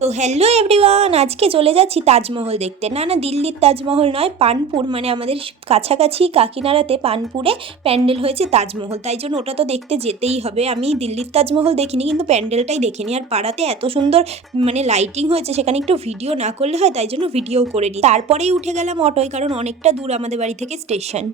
তো hello everyone, আজকে চলে যাচ্ছি তাজমহল দেখতে। না না, দিল্লির তাজমহল নয়, পানপুর মানে আমাদের কাছাকাছি কাকিনাড়াতে পানপুরে প্যান্ডেল হয়েছে তাজমহল, তাই জন্য ওটা তো দেখতে যেতেই হবে। আমি দিল্লির তাজমহল দেখিনি, কিন্তু প্যান্ডেলটাই দেখিনি। আর পাড়াতে এত সুন্দর মানে লাইটিং হয়েছে, সেখানে একটু ভিডিও না করলে হয়, তাই জন্য ভিডিও করে নিই। তারপরেই উঠে গেলাম অটোয়, কারণ অনেকটা দূর আমাদের বাড়ি থেকে স্টেশন।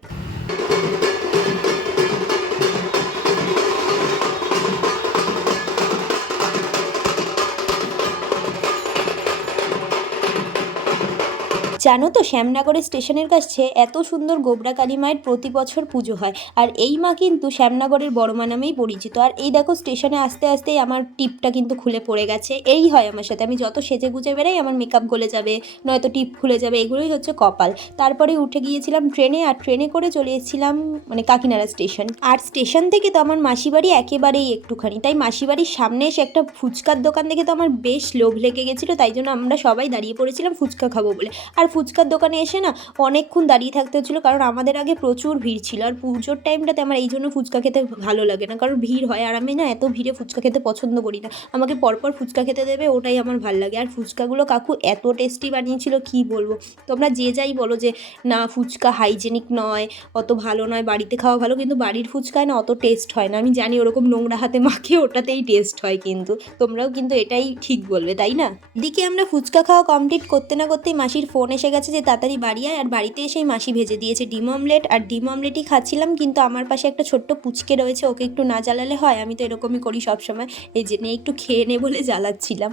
জানো তো, শ্যামনগরের স্টেশনের কাছে এত সুন্দর গোবরা কালী মায়ের প্রতি বছর পুজো হয়। আর এই মা কিন্তু শ্যামনগরের বড় মা নামেই পরিচিত। আর এই দেখো, স্টেশনে আসতে আসতেই আমার টিপটা কিন্তু খুলে পড়ে গেছে। এই হয় আমার সাথে, আমি যত সেজে গুজে বেরাই আমার মেকআপ গলে যাবে, নয়তো টিপ খুলে যাবে, এগুলোই হচ্ছে কপাল। তারপরে উঠে গিয়েছিলাম ট্রেনে, আর ট্রেনে করে চলে এসেছিলাম মানে কাকিনাড়া স্টেশন। আর স্টেশন থেকে তো আমার মাসিবাড়ি একেবারেই একটুখানি, তাই মাসিবাড়ির সামনে এসে একটা ফুচকার দোকান দেখে তো আমার বেশ লোভ লেগে গেছিলো, তাই জন্য আমরা সবাই দাঁড়িয়ে পড়েছিলাম ফুচকা খাবো বলে। আর ফুচকার দোকানে এসে না অনেকক্ষণ দাঁড়িয়ে থাকতে হচ্ছিলো, কারণ আমাদের আগে প্রচুর ভিড় ছিল। আর পুজোর টাইমটাতে আমার এই জন্য ফুচকা খেতে ভালো লাগে না, কারণ ভিড় হয়, আর আমি না এত ভিড়ে ফুচকা খেতে পছন্দ করি না। আমাকে পরপর ফুচকা খেতে দেবে, ওটাই আমার ভালো লাগে। আর ফুচকাগুলো কাকু এত টেস্টি বানিয়েছিল, কি বলবো। তোমরা যে যাই বলো যে না ফুচকা হাইজেনিক নয়, অত ভালো নয়, বাড়িতে খাওয়া ভালো, কিন্তু বাড়ির ফুচকায় না অত টেস্ট হয় না। আমি জানি ওরকম নোংরা হাতে মাখে ওটাতেই টেস্ট হয়, কিন্তু তোমরাও কিন্তু এটাই ঠিক বলবে, তাই না? এদিকে আমরা ফুচকা খাওয়া কমপ্লিট করতে না করতেই মাসির ফোন এসে গেছে যে তাড়াতাড়ি বাড়ি আয়। আর বাড়িতে এসেই মাসি ভেজে দিয়েছে ডিম অমলেট, আর ডিম অমলেটই খাচ্ছিলাম। কিন্তু আমার পাশে একটা ছোট্ট পুচকে রয়েছে, ওকে একটু না জ্বালালে হয়, আমি তো এরকমই করি সবসময়। এই যে একটু খেয়ে নে বলে জ্বালাচ্ছিলাম।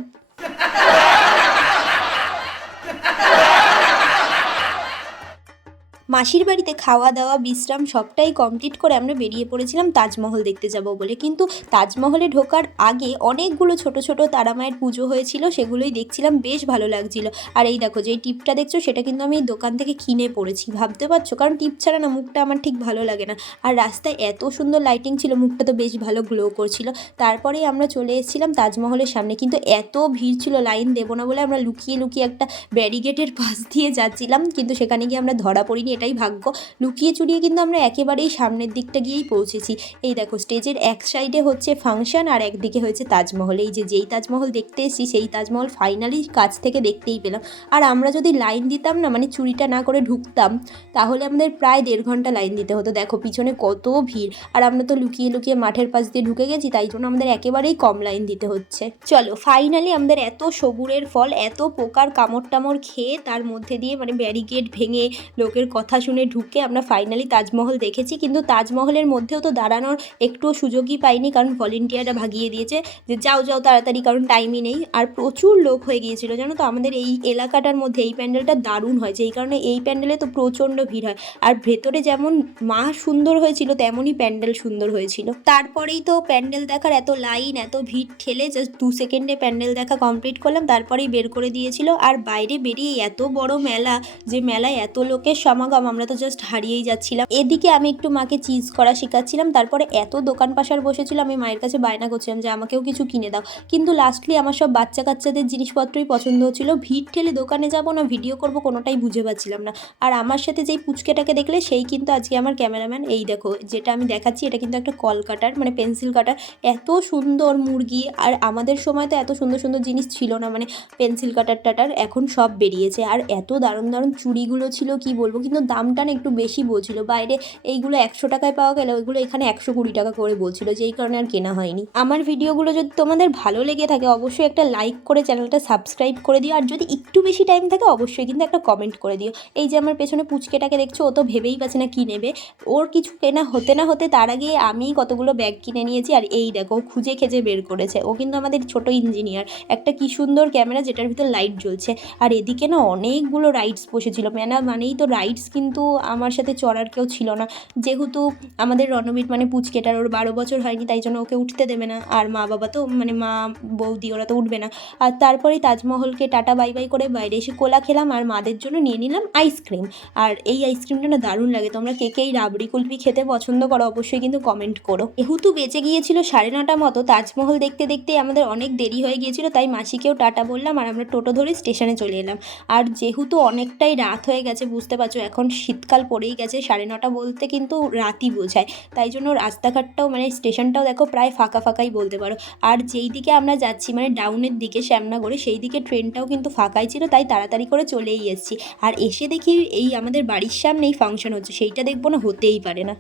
মাসির বাড়িতে খাওয়া দাওয়া বিশ্রাম সবটাই কমপ্লিট করে আমরা বেরিয়ে পড়েছিলাম তাজমহল দেখতে যাব বলে। কিন্তু তাজমহলে ঢোকার আগে অনেকগুলো ছোট ছোট তারামায়ের পুজো হয়েছিল, সেগুলোই দেখছিলাম, বেশ ভালো লাগছিল। আর এই দেখো, যে টিপটা দেখছো সেটা কিন্তু আমি দোকান থেকে কিনে পড়েছি, ভাবতে পারছো, কারণ টিপ ছাড়া না মুখটা আমার ঠিক ভালো লাগে না। আর রাস্তায় এত সুন্দর লাইটিং ছিল, মুখটা তো বেশ ভালো গ্লো করছিল। তারপরেই আমরা চলে এসেছিলাম তাজমহলের সামনে, কিন্তু এত ভিড় ছিল, লাইন দেবো না বলে আমরা লুকিয়ে লুকিয়ে একটা ব্যারিগেটের পাশ দিয়ে যাচ্ছিলাম, কিন্তু সেখানে গিয়ে আমরা ধরা পড়িনি, এটাই ভাগ্য। লুকিয়ে চুরিয়ে কিন্তু আমরা একেবারেই সামনের দিকটা গিয়েই পৌঁছেছি। এই দেখো, স্টেজের এক সাইডে হচ্ছে ফাংশন, আর একদিকে হয়েছে তাজমহল। এই যে যেই তাজমহল দেখতে এসেছি সেই তাজমহল ফাইনালি কাছ থেকে দেখতেই পেলাম। আর আমরা যদি লাইন দিতাম না, মানে চুরিটা না করে ঢুকতাম, তাহলে আমাদের প্রায় 1.5 ঘন্টা লাইন দিতে হতো। দেখো পিছনে কত ভিড়, আর আমরা তো লুকিয়ে লুকিয়ে মাঠের পাশ দিয়ে ঢুকে গেছি, তাই জন্য আমাদের একেবারেই কম লাইন দিতে হচ্ছে। চলো, ফাইনালি আমাদের এত সবুরের ফল, এত পোকার কামড় টামড় খেয়ে, তার মধ্যে দিয়ে মানে ব্যারিকেড ভেঙে লোকের কথা শুনে ঢুকে আমরা ফাইনালি তাজমহল দেখেছি। কিন্তু তাজমহলের মধ্যেও তো দাঁড়ানোর একটুও সুযোগই পাইনি, কারণ ভলেন্টিয়াররা ভাগিয়ে দিয়েছে যে যাও যাও তাড়াতাড়ি, কারণ টাইমই নেই। আর প্রচুর লোক হয়ে গিয়েছিল, জানো তো, আমাদের এই এলাকাটার মধ্যে এই প্যান্ডেলটা দারুণ হয়, যেই কারণে এই প্যান্ডেলে তো প্রচণ্ড ভিড় হয়। আর ভেতরে যেমন মা সুন্দর হয়েছিল, তেমনই প্যান্ডেল সুন্দর হয়েছিল। তারপরেই তো প্যান্ডেল দেখার এত লাইন, এত ভিড় ঠেলে জাস্ট 2 সেকেন্ডে প্যান্ডেল দেখা কমপ্লিট করলাম, তারপরেই বের করে দিয়েছিল। আর বাইরে বেরিয়ে এত বড় মেলা, যে মেলায় এত লোকের সমাগম, আমরা তো জাস্ট হারিয়েই যাচ্ছিলাম। এদিকে আমি একটু মাকে চিজ করা শেখাচ্ছিলাম, তারপরে এত দোকান পাশার বসেছিল, আমি মায়ের কাছে বায়না করছিলাম যে আমাকেও কিছু কিনে দাও। কিন্তু লাস্টলি আমার সব বাচ্চা কাচ্চাদের জিনিসপত্রই পছন্দ হচ্ছিল। ভিড় ঠেলে দোকানে যাবো না ভিডিও করব, কোনোটাই বুঝে পাচ্ছিলাম না। আর আমার সাথে যেই পুচকেটাকে দেখলে, সেই কিন্তু আজকে আমার ক্যামেরাম্যান। এই দেখো, যেটা আমি দেখাচ্ছি এটা কিন্তু একটা কল কাটার মানে পেন্সিল কাটার। এত সুন্দর মুরগি, আর আমাদের সময় তো এত সুন্দর সুন্দর জিনিস ছিল না, মানে পেন্সিল কাটার টাটার, এখন সব বেরিয়েছে। আর এত দারুণ দারুণ চুড়িগুলো ছিল, কি বলবো, কিন্তু দামটা না একটু বেশি বলছিল। বাইরে এইগুলো 100 টাকায় পাওয়া গেলে ওইগুলো এখানে 120 টাকা করে বলছিল, যেই কারণে আর কেনা হয়নি। আমার ভিডিওগুলো যদি তোমাদের ভালো লেগে থাকে, অবশ্যই একটা লাইক করে চ্যানেলটা সাবস্ক্রাইব করে দিও। আর যদি একটু বেশি টাইম থাকে, অবশ্যই কিন্তু একটা কমেন্ট করে দিও। এই যে আমার পেছনে পুচকেটাকে দেখছো, ও তো ভেবেই পাচ্ছে না কী নেবে। ওর কিছু কেনা হতে না হতে তার আগে আমি কতগুলো ব্যাগ কিনে নিয়েছি। আর এই দেখো, খুঁজে খেজে বের করেছে। ও কিন্তু আমাদের ছোট ইঞ্জিনিয়ার। একটা কি সুন্দর ক্যামেরা, যেটার ভিতর লাইট জ্বলছে। আর এদিকে না অনেকগুলো রাইডস বসেছিল। মেলা মানেই তো রাইডস, কিন্তু আমার সাথে চড়ার কেউ ছিল না, যেহেতু আমাদের রণবীর মানে পুচকেটার ওর 12 বছর হয়নি, তাই জন্য ওকে উঠতে দেবে না। আর মা বাবা তো মানে মা বৌদি ওরা তো উঠবে না। আর তারপরেই তাজমহলকে টাটা বাই বাই করে বাইরে এসে কোলা খেলাম, আর মাদের জন্য নিয়ে নিলাম আইসক্রিম। আর এই আইসক্রিমটা না দারুণ লাগে। তোমরা কে কে এই রাবড়ি কুলফি খেতে পছন্দ করো, অবশ্যই কিন্তু কমেন্ট করো। যেহেতু বেঁচে গিয়েছিল 9:30 মতো, তাজমহল দেখতে দেখতে আমাদের অনেক দেরি হয়ে গিয়েছিল, তাই মাসিকেও টাটা বললাম, আর আমরা টোটো ধরে স্টেশনে চলে এলাম। আর যেহেতু অনেকটাই রাত হয়ে গেছে, বুঝতে পারছো, এখন এখন শীতকাল পড়েই গেছে, 9:30 বলতে কিন্তু রাতই বোঝায়, তাই জন্য রাস্তাঘাটটাও মানে স্টেশনটাও দেখো প্রায় ফাঁকা ফাঁকাই বলতে পারো। আর যেই দিকে আমরা যাচ্ছি মানে ডাউনের দিকে শ্যামনগরে, সেই দিকে ট্রেনটাও কিন্তু ফাঁকাই ছিল, তাই তাড়াতাড়ি করে চলেই এসেছি। আর এসে দেখি এই আমাদের বাড়ির সামনেই ফাংশন হচ্ছে, সেইটা দেখবো না, হতেই পারে না।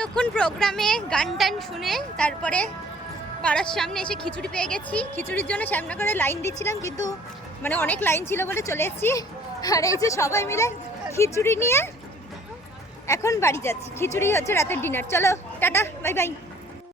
তখন প্রোগ্রামে গান টান শুনে তারপরে পাড়ার সামনে এসে খিচুড়ি পেয়ে গেছি। খিচুড়ির জন্য শ্যামনগরে লাইন দিচ্ছিলাম, কিন্তু মানে অনেক লাইন ছিল বলে চলে এসেছি। আর এই যে সবাই মিলে খিচুড়ি নিয়ে এখন বাড়ি যাচ্ছি। খিচুড়ি হচ্ছে রাতের ডিনার। চলো টাটা, বাই বাই।